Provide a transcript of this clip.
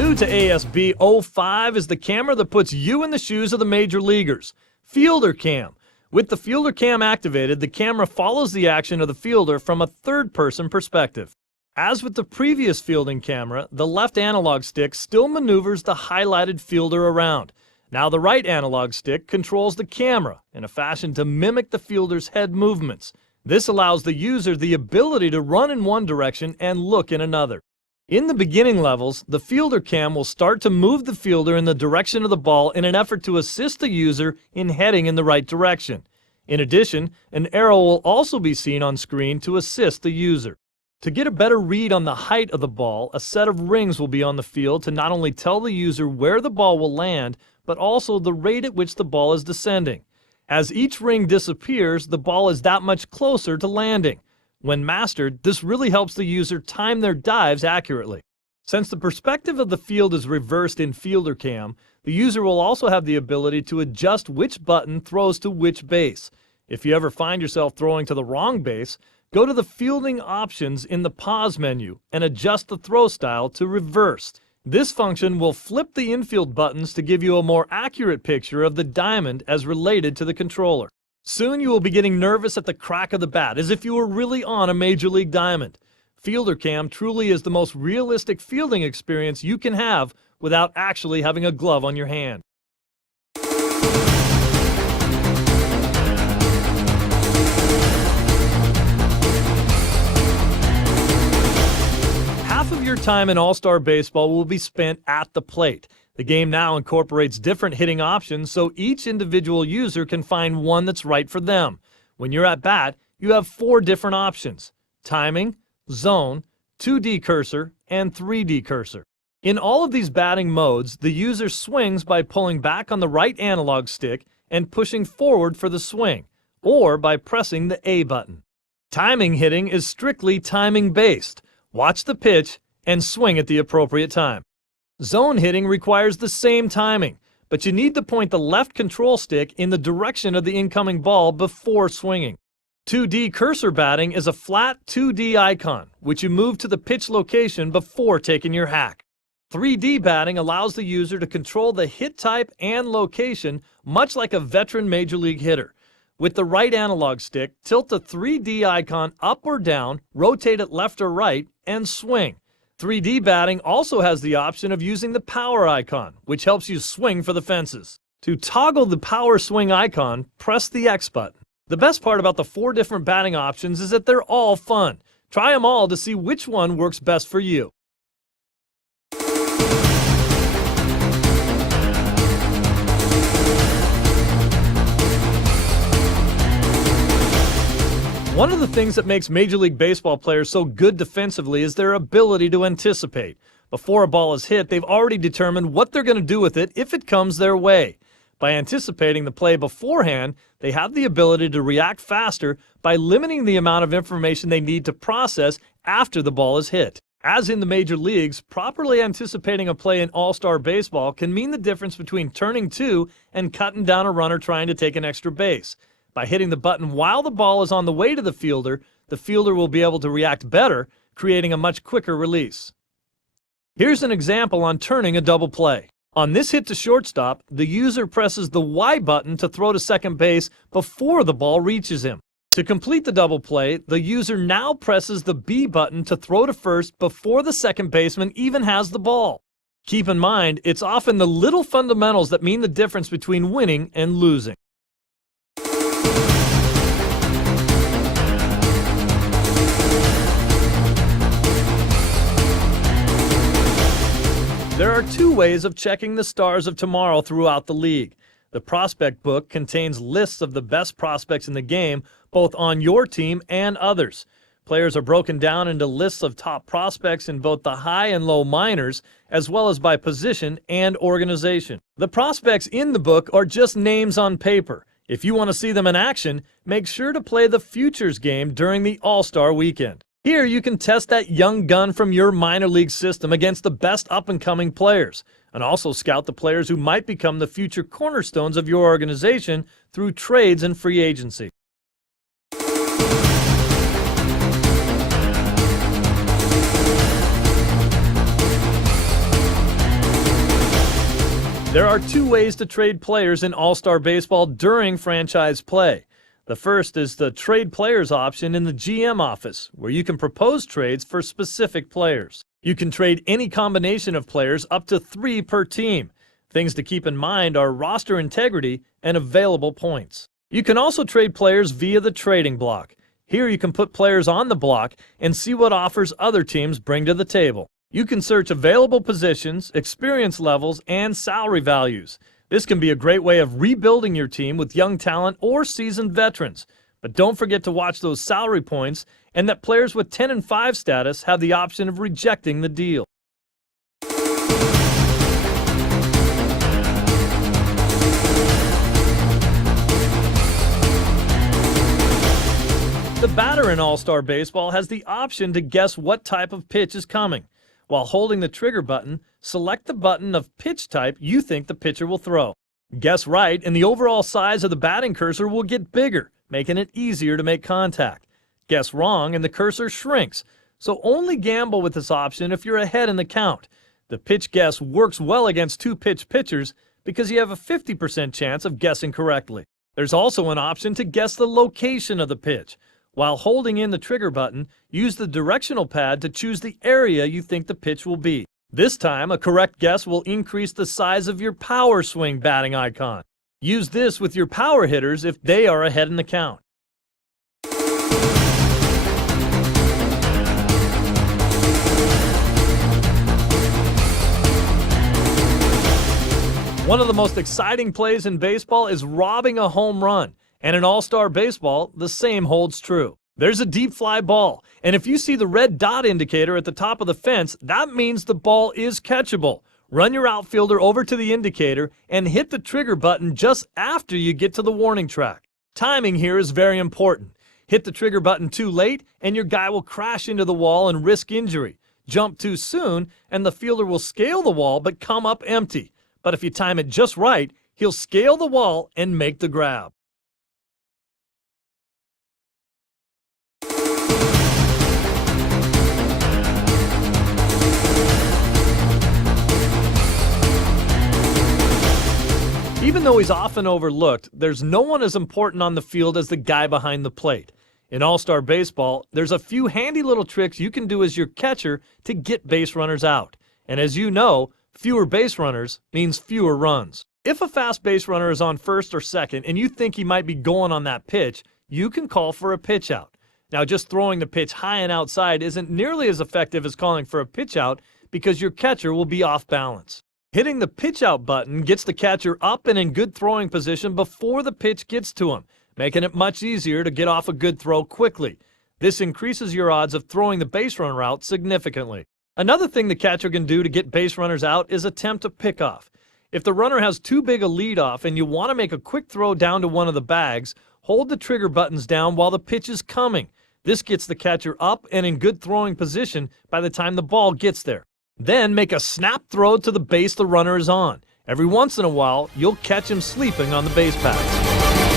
New to ASB 05 is the camera that puts you in the shoes of the major leaguers, Fielder Cam. With the Fielder Cam activated, the camera follows the action of the fielder from a third-person perspective. As with the previous fielding camera, the left analog stick still maneuvers the highlighted fielder around. Now the right analog stick controls the camera in a fashion to mimic the fielder's head movements. This allows the user the ability to run in one direction and look in another. In the beginning levels, the Fielder Cam will start to move the fielder in the direction of the ball in an effort to assist the user in heading in the right direction. In addition, an arrow will also be seen on screen to assist the user. To get a better read on the height of the ball, a set of rings will be on the field to not only tell the user where the ball will land, but also the rate at which the ball is descending. As each ring disappears, the ball is that much closer to landing. When mastered, this really helps the user time their dives accurately. Since the perspective of the field is reversed in Fielder Cam, the user will also have the ability to adjust which button throws to which base. If you ever find yourself throwing to the wrong base, go to the fielding options in the pause menu and adjust the throw style to reversed. This function will flip the infield buttons to give you a more accurate picture of the diamond as related to the controller. Soon you will be getting nervous at the crack of the bat, as if you were really on a Major League diamond. Fielder Cam truly is the most realistic fielding experience you can have without actually having a glove on your hand. Half of your time in All-Star Baseball will be spent at the plate. The game now incorporates different hitting options so each individual user can find one that's right for them. When you're at bat, you have 4 different options: timing, zone, 2D cursor, and 3D cursor. In all of these batting modes, the user swings by pulling back on the right analog stick and pushing forward for the swing, or by pressing the A button. Timing hitting is strictly timing-based. Watch the pitch and swing at the appropriate time. Zone hitting requires the same timing, but you need to point the left control stick in the direction of the incoming ball before swinging. 2D cursor batting is a flat 2D icon, which you move to the pitch location before taking your hack. 3D batting allows the user to control the hit type and location, much like a veteran Major League hitter. With the right analog stick, tilt the 3D icon up or down, rotate it left or right, and swing. 3D batting also has the option of using the power icon, which helps you swing for the fences. To toggle the power swing icon, press the X button. The best part about the 4 different batting options is that they're all fun. Try them all to see which one works best for you. One of the things that makes Major League Baseball players so good defensively is their ability to anticipate. Before a ball is hit, they've already determined what they're going to do with it if it comes their way. By anticipating the play beforehand, they have the ability to react faster by limiting the amount of information they need to process after the ball is hit. As in the major leagues, properly anticipating a play in All-Star Baseball can mean the difference between turning 2 and cutting down a runner trying to take an extra base. By hitting the button while the ball is on the way to the fielder will be able to react better, creating a much quicker release. Here's an example on turning a double play. On this hit to shortstop, the user presses the Y button to throw to second base before the ball reaches him. To complete the double play, the user now presses the B button to throw to first before the second baseman even has the ball. Keep in mind, it's often the little fundamentals that mean the difference between winning and losing. There are 2 ways of checking the stars of tomorrow throughout the league. The prospect book contains lists of the best prospects in the game, both on your team and others. Players are broken down into lists of top prospects in both the high and low minors, as well as by position and organization. The prospects in the book are just names on paper. If you want to see them in action, make sure to play the Futures game during the All-Star Weekend. Here you can test that young gun from your minor league system against the best up-and-coming players, and also scout the players who might become the future cornerstones of your organization through trades and free agency. There are two ways to trade players in All-Star Baseball during franchise play. The first is the trade players option in the GM office, where you can propose trades for specific players. You can trade any combination of players up to 3 per team. Things to keep in mind are roster integrity and available points. You can also trade players via the trading block. Here you can put players on the block and see what offers other teams bring to the table. You can search available positions, experience levels, and salary values. This can be a great way of rebuilding your team with young talent or seasoned veterans. But don't forget to watch those salary points and that players with 10 and 5 status have the option of rejecting the deal. The batter in All-Star Baseball has the option to guess what type of pitch is coming. While holding the trigger button, select the button of pitch type you think the pitcher will throw. Guess right, and the overall size of the batting cursor will get bigger, making it easier to make contact. Guess wrong, and the cursor shrinks. So only gamble with this option if you're ahead in the count. The pitch guess works well against 2-pitch pitchers because you have a 50% chance of guessing correctly. There's also an option to guess the location of the pitch. While holding in the trigger button, use the directional pad to choose the area you think the pitch will be. This time, a correct guess will increase the size of your power swing batting icon. Use this with your power hitters if they are ahead in the count. One of the most exciting plays in baseball is robbing a home run. And in All-Star Baseball, the same holds true. There's a deep fly ball, and if you see the red dot indicator at the top of the fence, that means the ball is catchable. Run your outfielder over to the indicator and hit the trigger button just after you get to the warning track. Timing here is very important. Hit the trigger button too late, and your guy will crash into the wall and risk injury. Jump too soon, and the fielder will scale the wall but come up empty. But if you time it just right, he'll scale the wall and make the grab. Even though he's often overlooked, there's no one as important on the field as the guy behind the plate. In All-Star Baseball, there's a few handy little tricks you can do as your catcher to get base runners out. And as you know, fewer base runners means fewer runs. If a fast base runner is on first or second and you think he might be going on that pitch, you can call for a pitch out. Now, just throwing the pitch high and outside isn't nearly as effective as calling for a pitch out because your catcher will be off balance. Hitting the pitch out button gets the catcher up and in good throwing position before the pitch gets to him, making it much easier to get off a good throw quickly. This increases your odds of throwing the base runner out significantly. Another thing the catcher can do to get base runners out is attempt a pickoff. If the runner has too big a leadoff and you want to make a quick throw down to one of the bags, hold the trigger buttons down while the pitch is coming. This gets the catcher up and in good throwing position by the time the ball gets there. Then make a snap throw to the base the runner is on. Every once in a while, you'll catch him sleeping on the base paths.